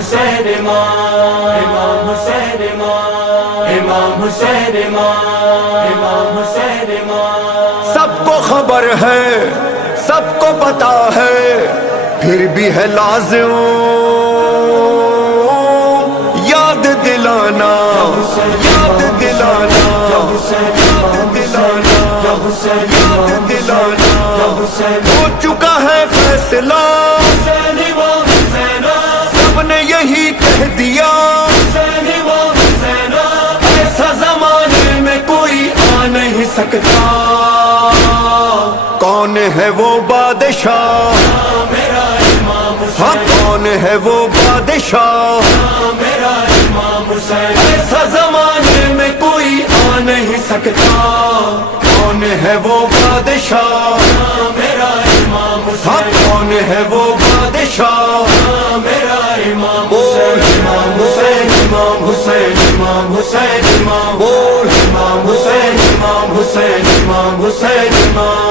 حسین امام حسین امام حسین امام حسین سب کو خبر ہے، سب کو پتا ہے، پھر بھی ہے لازم یاد دلانا، یاد دلانا، یاد دلانا، یاد دلانا۔ ہو چکا ہے فیصلہ، سب نے یہی کہہ دیا، ایسا زمانے میں کوئی آ نہیں سکتا۔ کون ہے وہ بادشاہ، ہاں کون ہے وہ بادشاہ، ایسا زمانے میں کوئی آ نہیں سکتا۔ کون ہے وہ بادشاہ، ہاں کون ہے وہ بادشاہ، بول امام حسین امام حسین امام حسین امام، بول امام حسین امام حسین امام حسین امام۔